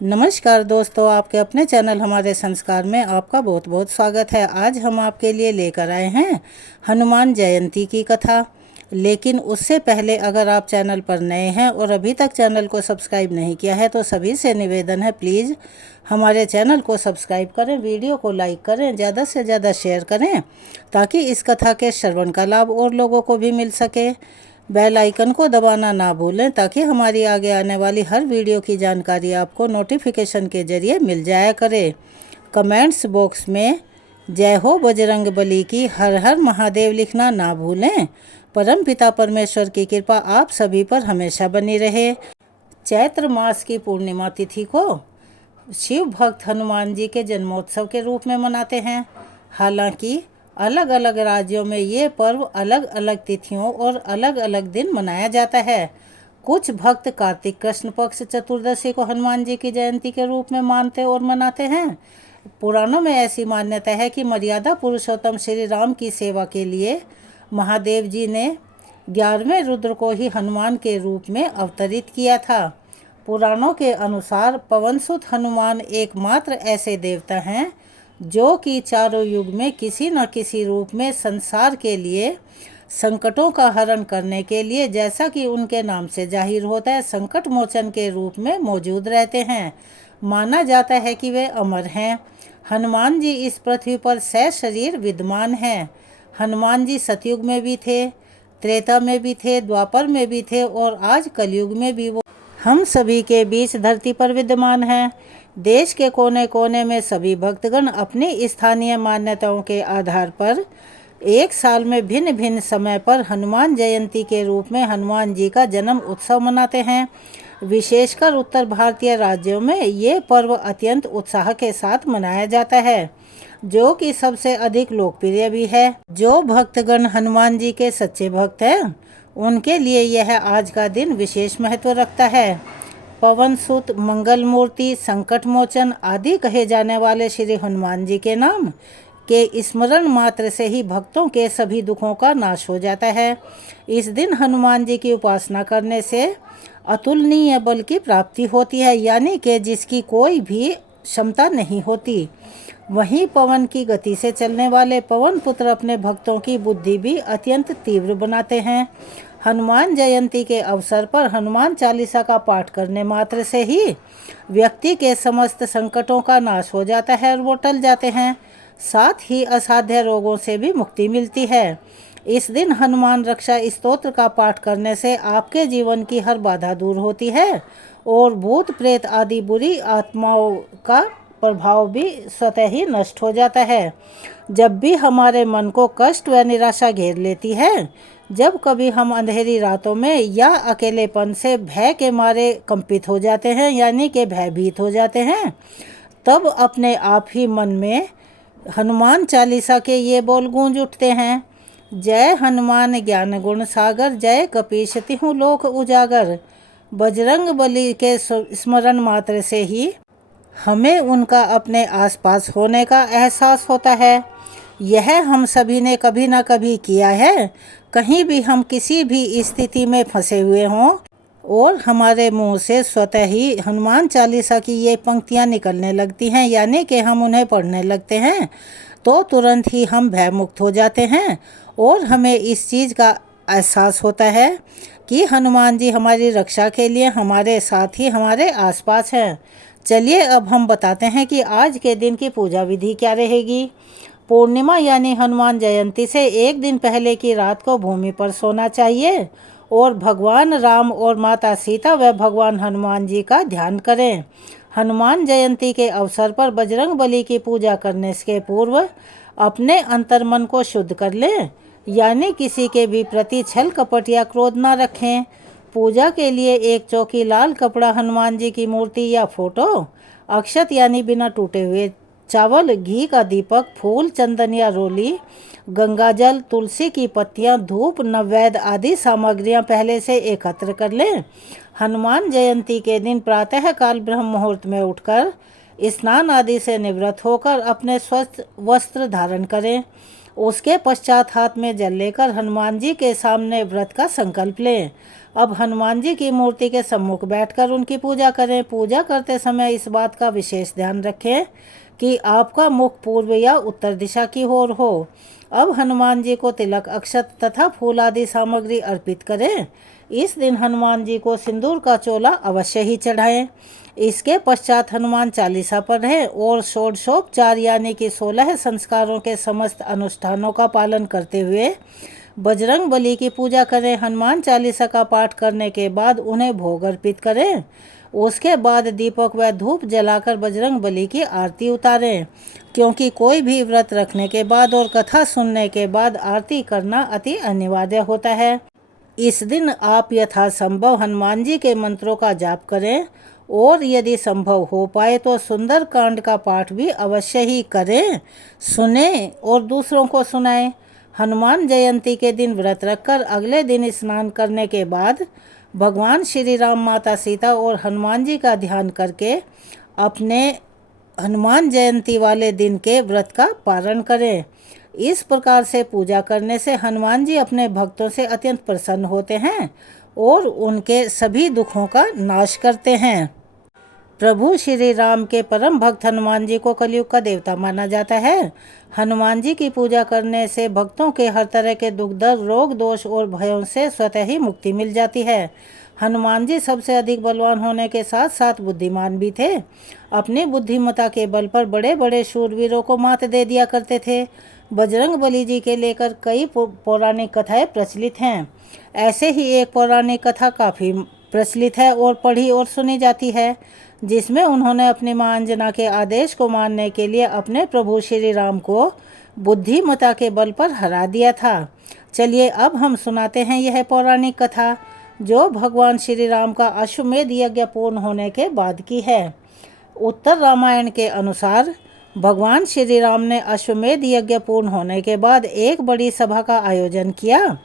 नमस्कार दोस्तों, आपके अपने चैनल हमारे संस्कार में आपका बहुत बहुत स्वागत है। आज हम आपके लिए लेकर आए हैं हनुमान जयंती की कथा। लेकिन उससे पहले अगर आप चैनल पर नए हैं और अभी तक चैनल को सब्सक्राइब नहीं किया है तो सभी से निवेदन है, प्लीज़ हमारे चैनल को सब्सक्राइब करें, वीडियो को लाइक करें, ज़्यादा से ज़्यादा शेयर करें ताकि इस कथा के श्रवण का लाभ और लोगों को भी मिल सके। बेल आइकन को दबाना ना भूलें ताकि हमारी आगे आने वाली हर वीडियो की जानकारी आपको नोटिफिकेशन के ज़रिए मिल जाया करे। कमेंट्स बॉक्स में जय हो बजरंग बली की हर हर महादेव लिखना ना भूलें। परम पिता परमेश्वर की कृपा आप सभी पर हमेशा बनी रहे। चैत्र मास की पूर्णिमा तिथि को शिव भक्त हनुमान जी के जन्मोत्सव के रूप में मनाते हैं। हालांकि अलग अलग राज्यों में ये पर्व अलग अलग तिथियों और अलग अलग दिन मनाया जाता है। कुछ भक्त कार्तिक कृष्ण पक्ष चतुर्दशी को हनुमान जी की जयंती के रूप में मानते और मनाते हैं। पुराणों में ऐसी मान्यता है कि मर्यादा पुरुषोत्तम श्री राम की सेवा के लिए महादेव जी ने 11वें रुद्र को ही हनुमान के रूप में अवतरित किया था। पुराणों के अनुसार पवनसुत हनुमान एकमात्र ऐसे देवता हैं जो कि चारों युग में किसी न किसी रूप में संसार के लिए संकटों का हरण करने के लिए, जैसा कि उनके नाम से जाहिर होता है, संकट मोचन के रूप में मौजूद रहते हैं। माना जाता है कि वे अमर हैं। हनुमान जी इस पृथ्वी पर सशरीर विद्यमान हैं। हनुमान जी सतयुग में भी थे, त्रेता में भी थे, द्वापर में भी थे और आज कलयुग में भी वो हम सभी के बीच धरती पर विद्यमान हैं। देश के कोने कोने में सभी भक्तगण अपनी स्थानीय मान्यताओं के आधार पर एक साल में भिन्न भिन्न समय पर हनुमान जयंती के रूप में हनुमान जी का जन्म उत्सव मनाते हैं। विशेषकर उत्तर भारतीय राज्यों में ये पर्व अत्यंत उत्साह के साथ मनाया जाता है, जो कि सबसे अधिक लोकप्रिय भी है। जो भक्तगण हनुमान जी के सच्चे भक्त हैं उनके लिए यह आज का दिन विशेष महत्व रखता है। पवन सुत, मंगल मूर्ति, संकट मोचन आदि कहे जाने वाले श्री हनुमान जी के नाम के स्मरण मात्र से ही भक्तों के सभी दुखों का नाश हो जाता है। इस दिन हनुमान जी की उपासना करने से अतुलनीय बल की प्राप्ति होती है, यानी कि जिसकी कोई भी क्षमता नहीं होती। वहीं पवन की गति से चलने वाले पवन पुत्र अपने भक्तों की बुद्धि भी अत्यंत तीव्र बनाते हैं। हनुमान जयंती के अवसर पर हनुमान चालीसा का पाठ करने मात्र से ही व्यक्ति के समस्त संकटों का नाश हो जाता है और वो टल जाते हैं। साथ ही असाध्य रोगों से भी मुक्ति मिलती है। इस दिन हनुमान रक्षा स्तोत्र का पाठ करने से आपके जीवन की हर बाधा दूर होती है और भूत प्रेत आदि बुरी आत्माओं का प्रभाव भी स्वतः ही नष्ट हो जाता है। जब भी हमारे मन को कष्ट व निराशा घेर लेती है, जब कभी हम अंधेरी रातों में या अकेलेपन से भय के मारे कंपित हो जाते हैं, यानी कि भयभीत हो जाते हैं, तब अपने आप ही मन में हनुमान चालीसा के ये बोल गूंज उठते हैं। जय हनुमान ज्ञान गुण सागर, जय कपीश तिहुँ लोक उजागर। बजरंग बली के स्मरण मात्र से ही हमें उनका अपने आसपास होने का एहसास होता है। यह हम सभी ने कभी ना कभी किया है। कहीं भी हम किसी भी स्थिति में फंसे हुए हों और हमारे मुंह से स्वतः ही हनुमान चालीसा की ये पंक्तियां निकलने लगती हैं, यानी कि हम उन्हें पढ़ने लगते हैं, तो तुरंत ही हम भयमुक्त हो जाते हैं और हमें इस चीज़ का एहसास होता है कि हनुमान जी हमारी रक्षा के लिए हमारे साथ ही हमारे आसपास हैं। चलिए अब हम बताते हैं कि आज के दिन की पूजा विधि क्या रहेगी। पूर्णिमा यानी हनुमान जयंती से एक दिन पहले की रात को भूमि पर सोना चाहिए और भगवान राम और माता सीता व भगवान हनुमान जी का ध्यान करें। हनुमान जयंती के अवसर पर बजरंग बली की पूजा करने के पूर्व अपने अंतर्मन को शुद्ध कर लें, यानी किसी के भी प्रति छल कपट या क्रोध न रखें। पूजा के लिए एक चौकी, लाल कपड़ा, हनुमान जी की मूर्ति या फोटो, अक्षत यानी बिना टूटे हुए चावल, घी का दीपक, फूल, चंदन या रोली, गंगाजल, तुलसी की पत्तियां, धूप, नैवेद्य आदि सामग्रियां पहले से एकत्र कर लें। हनुमान जयंती के दिन प्रातः काल ब्रह्म मुहूर्त में उठकर स्नान आदि से निवृत्त होकर अपने स्वस्थ वस्त्र धारण करें। उसके पश्चात हाथ में जल लेकर हनुमान जी के सामने व्रत का संकल्प लें। अब हनुमान जी की मूर्ति के सम्मुख बैठकर उनकी पूजा करें। पूजा करते समय इस बात का विशेष ध्यान रखें कि आपका मुख पूर्व या उत्तर दिशा की ओर हो। अब हनुमान जी को तिलक, अक्षत तथा फूल आदि सामग्री अर्पित करें। इस दिन हनुमान जी को सिंदूर का चोला अवश्य ही चढ़ाएं। इसके पश्चात हनुमान चालीसा पढ़ें और षोडशोपचार यानी कि 16 संस्कारों के समस्त अनुष्ठानों का पालन करते हुए बजरंग बली की पूजा करें। हनुमान चालीसा का पाठ करने के बाद उन्हें भोग अर्पित करें। उसके बाद दीपक व धूप जलाकर बजरंग बली की आरती उतारें, क्योंकि कोई भी व्रत रखने के बाद और कथा सुनने के बाद आरती करना अति अनिवार्य होता है। इस दिन आप यथासंभव हनुमान जी के मंत्रों का जाप करें और यदि संभव हो पाए तो सुंदर कांड का पाठ भी अवश्य ही करें, सुने और दूसरों को सुनाएं। हनुमान जयंती के दिन व्रत रखकर अगले दिन स्नान करने के बाद भगवान श्री राम, माता सीता और हनुमान जी का ध्यान करके अपने हनुमान जयंती वाले दिन के व्रत का पारण करें। इस प्रकार से पूजा करने से हनुमान जी अपने भक्तों से अत्यंत प्रसन्न होते हैं और उनके सभी दुखों का नाश करते हैं। प्रभु श्री राम के परम भक्त हनुमान जी को कलयुग का देवता माना जाता है। हनुमान जी की पूजा करने से भक्तों के हर तरह के दुख, दर्द, रोग, दोष और भयों से स्वतः ही मुक्ति मिल जाती है। हनुमान जी सबसे अधिक बलवान होने के साथ साथ बुद्धिमान भी थे। अपनी बुद्धिमत्ता के बल पर बड़े बड़े शूरवीरों को मात दे दिया करते थे। बजरंग बली जी के लेकर कई पौराणिक कथाएं प्रचलित हैं। ऐसे ही एक पौराणिक कथा काफ़ी प्रचलित है और पढ़ी और सुनी जाती है, जिसमें उन्होंने अपनी मां अंजना के आदेश को मानने के लिए अपने प्रभु श्री राम को बुद्धिमत्ता के बल पर हरा दिया था। चलिए अब हम सुनाते हैं यह पौराणिक कथा, जो भगवान श्री राम का अश्वमेध यज्ञ पूर्ण होने के बाद की है। उत्तर रामायण के अनुसार भगवान श्री राम ने अश्वमेध यज्ञ पूर्ण होने के बाद एक बड़ी सभा का आयोजन किया,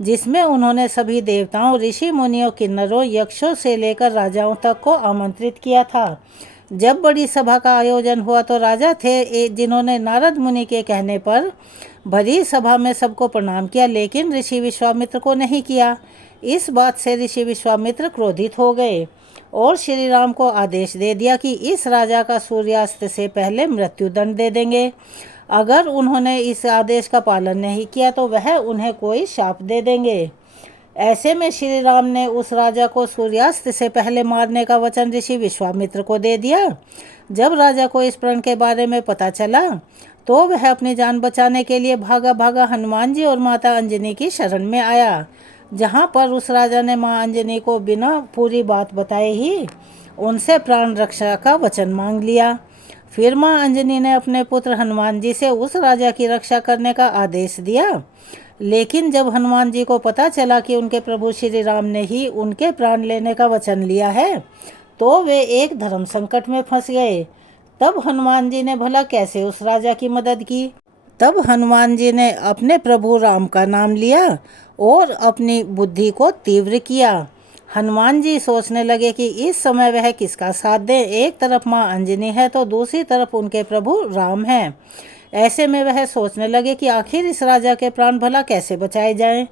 जिसमें उन्होंने सभी देवताओं, ऋषि मुनियों, किन्नरों, यक्षों से लेकर राजाओं तक को आमंत्रित किया था। जब बड़ी सभा का आयोजन हुआ तो राजा थे जिन्होंने नारद मुनि के कहने पर भरी सभा में सबको प्रणाम किया, लेकिन ऋषि विश्वामित्र को नहीं किया। इस बात से ऋषि विश्वामित्र क्रोधित हो गए और श्री राम को आदेश दे दिया कि इस राजा का सूर्यास्त से पहले मृत्युदंड दे देंगे। अगर उन्होंने इस आदेश का पालन नहीं किया तो वह उन्हें कोई शाप दे देंगे। ऐसे में श्री राम ने उस राजा को सूर्यास्त से पहले मारने का वचन ऋषि विश्वामित्र को दे दिया। जब राजा को इस प्रण के बारे में पता चला तो वह अपनी जान बचाने के लिए भागा भागा हनुमान जी और माता अंजनी की शरण में आया, जहाँ पर उस राजा ने माँ अंजनी को बिना पूरी बात बताए ही उनसे प्राण रक्षा का वचन मांग लिया। फिर माँ अंजनी ने अपने पुत्र हनुमान जी से उस राजा की रक्षा करने का आदेश दिया, लेकिन जब हनुमान जी को पता चला कि उनके प्रभु श्री राम ने ही उनके प्राण लेने का वचन लिया है तो वे एक धर्म संकट में फंस गए। तब हनुमान जी ने भला कैसे उस राजा की मदद की। तब हनुमान जी ने अपने प्रभु राम का नाम लिया और अपनी बुद्धि को तीव्र किया। हनुमान जी सोचने लगे कि इस समय वह किसका साथ दें। एक तरफ माँ अंजनी है तो दूसरी तरफ उनके प्रभु राम हैं। ऐसे में वह सोचने लगे कि आखिर इस राजा के प्राण भला कैसे बचाए जाएं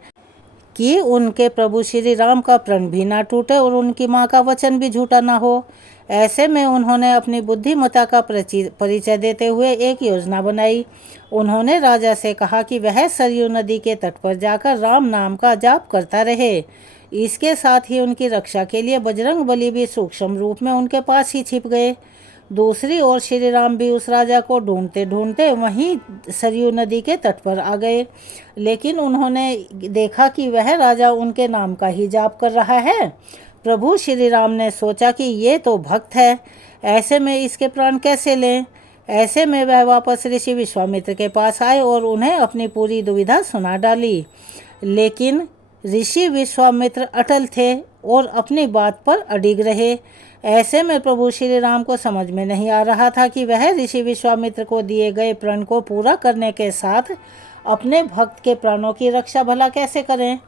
कि उनके प्रभु श्री राम का प्रण भी ना टूटे और उनकी माँ का वचन भी झूठा ना हो। ऐसे में उन्होंने अपनी बुद्धिमत्ता का परिचय देते हुए एक योजना बनाई। उन्होंने राजा से कहा कि वह सरयू नदी के तट पर जाकर राम नाम का जाप करता रहे। इसके साथ ही उनकी रक्षा के लिए बजरंग बली भी सूक्ष्म रूप में उनके पास ही छिप गए। दूसरी ओर श्री राम भी उस राजा को ढूंढते ढूंढते वहीं सरयू नदी के तट पर आ गए, लेकिन उन्होंने देखा कि वह राजा उनके नाम का ही जाप कर रहा है। प्रभु श्री राम ने सोचा कि ये तो भक्त है, ऐसे में इसके प्राण कैसे लें। ऐसे में वह वापस ऋषि विश्वामित्र के पास आए और उन्हें अपनी पूरी दुविधा सुना डाली, लेकिन ऋषि विश्वामित्र अटल थे और अपनी बात पर अडिग रहे। ऐसे में प्रभु श्री राम को समझ में नहीं आ रहा था कि वह ऋषि विश्वामित्र को दिए गए प्रण को पूरा करने के साथ अपने भक्त के प्राणों की रक्षा भला कैसे करें।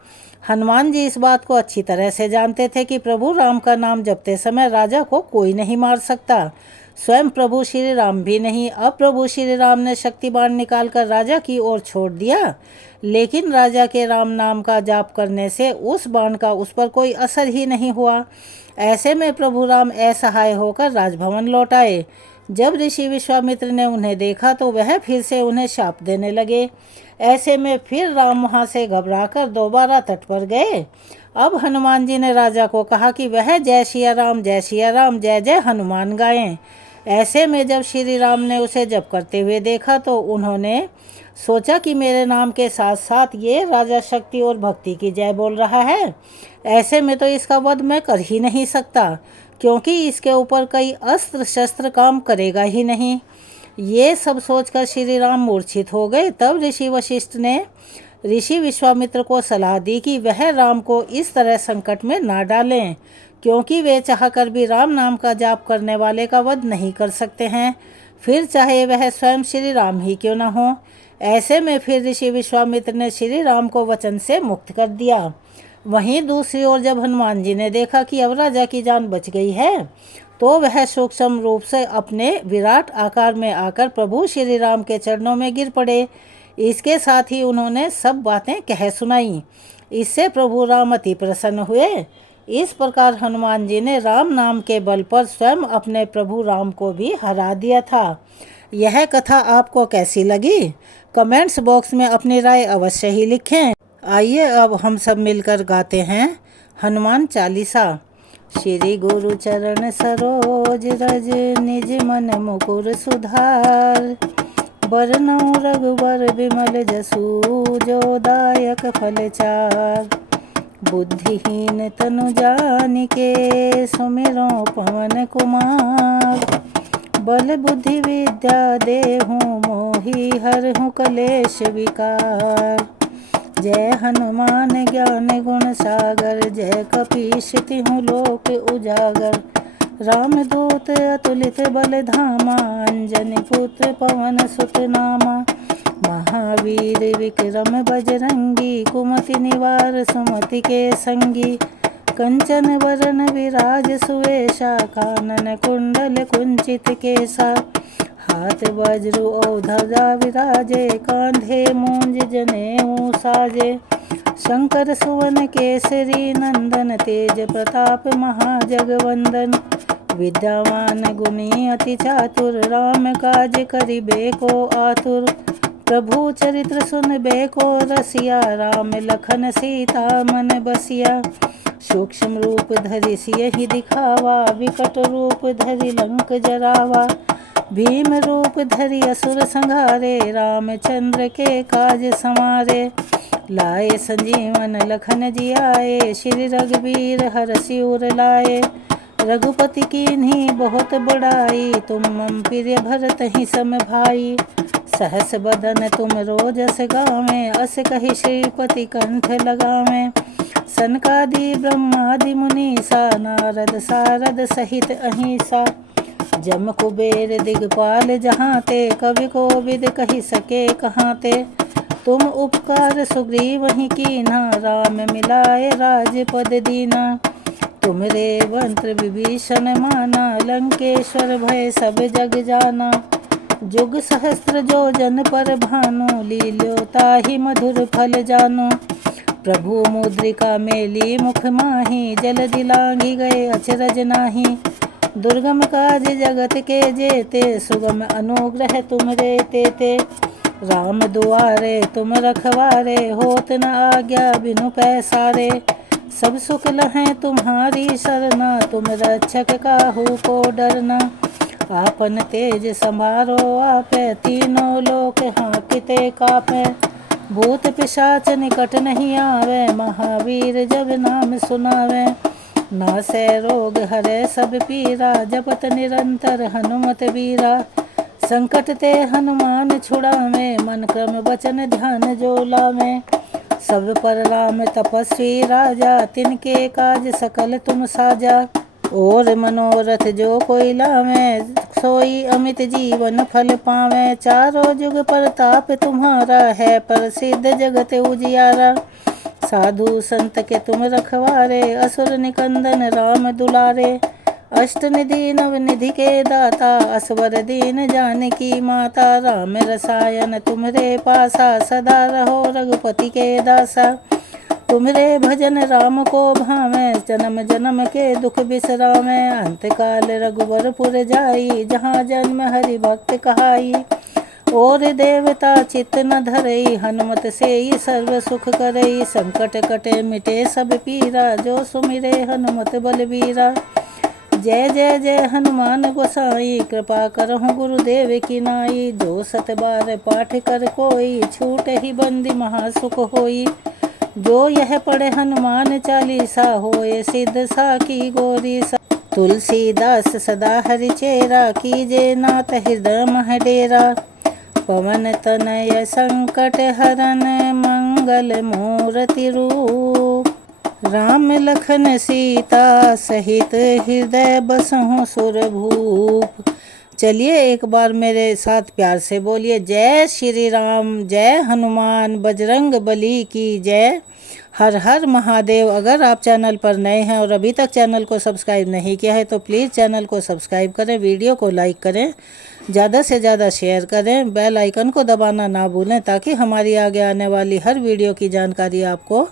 हनुमान जी इस बात को अच्छी तरह से जानते थे कि प्रभु राम का नाम जपते समय राजा को कोई नहीं मार सकता, स्वयं प्रभु श्री राम भी नहीं। अब प्रभु श्री राम ने शक्ति बाण निकालकर राजा की ओर छोड़ दिया, लेकिन राजा के राम नाम का जाप करने से उस बाण का उस पर कोई असर ही नहीं हुआ। ऐसे में प्रभु राम असहाय होकर राजभवन लौट आए। जब ऋषि विश्वामित्र ने उन्हें देखा तो वह फिर से उन्हें शाप देने लगे। ऐसे में फिर राम वहाँ से घबराकर दोबारा तट पर गए। अब हनुमान जी ने राजा को कहा कि वह जय सिया राम, जय सिया राम, जय जय हनुमान गाएं। ऐसे में जब श्री राम ने उसे जप करते हुए देखा तो उन्होंने सोचा कि मेरे नाम के साथ साथ ये राजा शक्ति और भक्ति की जय बोल रहा है, ऐसे में तो इसका वध मैं कर ही नहीं सकता, क्योंकि इसके ऊपर कई अस्त्र शस्त्र काम करेगा ही नहीं। ये सब सोचकर श्री राम मूर्छित हो गए। तब ऋषि वशिष्ठ ने ऋषि विश्वामित्र को सलाह दी कि वह राम को इस तरह संकट में ना डालें, क्योंकि वे चाहकर भी राम नाम का जाप करने वाले का वध नहीं कर सकते हैं, फिर चाहे वह स्वयं श्री राम ही क्यों न हो। ऐसे में फिर ऋषि विश्वामित्र ने श्री राम को वचन से मुक्त कर दिया। वहीं दूसरी ओर जब हनुमान जी ने देखा कि अब राजा की जान बच गई है, तो वह सूक्ष्म रूप से अपने विराट आकार में आकर प्रभु श्री राम के चरणों में गिर पड़े। इसके साथ ही उन्होंने सब बातें कह सुनाई। इससे प्रभु राम अति प्रसन्न हुए। इस प्रकार हनुमान जी ने राम नाम के बल पर स्वयं अपने प्रभु राम को भी हरा दिया था। यह कथा आपको कैसी लगी? कमेंट्स बॉक्स में अपनी राय अवश्य ही लिखें। आइए अब हम सब मिलकर गाते हैं हनुमान चालीसा। श्री गुरु चरण सरोज रज, निज मन मुकुर सुधार। बरनौ रघुबर विमल जसु, जो दायक फल चार। बुद्धिहीन तनु जानिके, सुमिरो पवन कुमार। बल बुद्धि विद्या देहु मोहि, हरहु कलेश विकार। जय हनुमान ज्ञान गुण सागर, जय कपीश तिहुँ लोक उजागर। रामदूत अतुलित बल धामा, अंजनी पुत्र पवन सुत नामा। महावीर विक्रम बजरंगी, कुमति निवार सुमति के संगी। कंचन वरन विराज सुवेशा, कानन कुंडल कुंचित केसा। हाथ वज्र और ध्वजा विराजे, कांधे मूंज जनेऊ साजे। शंकर सुवन केसरी नंदन, तेज प्रताप महाजगवंदन। विद्यावान गुणी अति चातुर, राम काज करिबे को आतुर। प्रभु चरित्र सुनबे को रसिया, राम लखन सीता मन बसिया। सूक्ष्म रूप धरि सियहि दिखावा, विकट रूप धरि लंक जरावा। भीम रूप धरि असुर संहारे, रामचंद्र के काज संवारे। लाए संजीवन लखन जियाए, श्री रघुवीर हरषि उर लाए। रघुपति कीन्ही बहुत बड़ाई, तुम मम प्रिय भरत ही सम भाई। सहस बदन तुम रोजस गावें, अस कहि श्रीपति कंठ लगावें। सनकादि ब्रह्मादि मुनीसा, नारद सारद सहित अहिंसा। जम कुबेर दिगपाल जहाँ ते, कवि कोविद कहि सके कहाँ ते। तुम उपकार सुग्रीव ही कीन्हा, राम मिलाए राजपद दीना। तुम रेवंत्र विभीषण माना, लंकेश्वर भय सब जग जाना। जुग सहस्त्र जो जन पर भानु, लील्यो ताहि मधुर फल जानु। प्रभु मुद्रिका मेली मुख माही, जलधि लांघि गए अचरज नाही। दुर्गम काज जगत के जेते, सुगम अनुग्रह तुम रे तेते। राम दुआरे तुम रखवारे, होत न आज्ञा बिनु पैसारे। सब सुख लहै तुम्हारी सरना, तुम रक्षक काहू को डरना। आपन तेज समारो आपे, तीनों लोक हाँकते कापे। भूत पिशाच निकट नहीं आवे, महावीर जब नाम सुनावे। नासै रोग हरै सब पीरा, जपत निरंतर हनुमत बीरा। संकट ते हनुमान छुड़ावे, मन क्रम वचन ध्यान जो लावे। सब पर राम तपस्वी राजा, तिनके काज सकल तुम साजा। और मनोरथ जो कोई लावे, सोई अमित जीवन फल पावे। चारों जुग प्रताप तुम्हारा है, प्रसिद्ध जगत उजियारा। साधु संत के तुम रखवारे, असुर निकंदन राम दुलारे। अष्ट निधि नव निधि के दाता, असवर दीन जानकी माता। राम रसायन तुम्हरे पासा, सदा रहो रघुपति के दासा। तुम्हरे भजन राम को भावे, जन्म जन्म के दुख बिसरावे। अंत काल रघुवरपुर जाई, जहाँ जन्म हरि भक्त कहाई। और देवता चित्त न धरई, हनुमत से ही सर्व सुख करई। संकट कटे मिटे सब पीरा, जो सुमिरे हनुमत बलबीरा। जय जय जय हनुमान गोसाई, कृपा करहु गुरुदेव की नाई। जो सत बार पाठ कर कोई, छूट ही बंदी महासुख होई। जो यह पढ़े हनुमान चालीसा, होए सिद्ध साकी गोरी सा। तुलसीदास सदा हरिचेरा, कीजे नाथ हृदय मह डेरा। पवन तनय संकट हरन, मंगल मूर्ति रूप। राम लखन सीता सहित, हृदय बसहु सुरभूप। चलिए एक बार मेरे साथ प्यार से बोलिए, जय श्री राम, जय हनुमान बजरंग बली की जय। हर हर महादेव। अगर आप चैनल पर नए हैं और अभी तक चैनल को सब्सक्राइब नहीं किया है तो प्लीज़ चैनल को सब्सक्राइब करें, वीडियो को लाइक करें, ज़्यादा से ज़्यादा शेयर करें, बेल आइकन को दबाना ना भूलें ताकि हमारी आगे आने वाली हर वीडियो की जानकारी आपको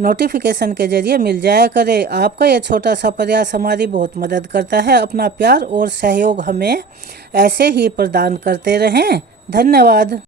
नोटिफिकेशन के जरिए मिल जाया करे। आपका यह छोटा सा प्रयास हमारी बहुत मदद करता है। अपना प्यार और सहयोग हमें ऐसे ही प्रदान करते रहें। धन्यवाद।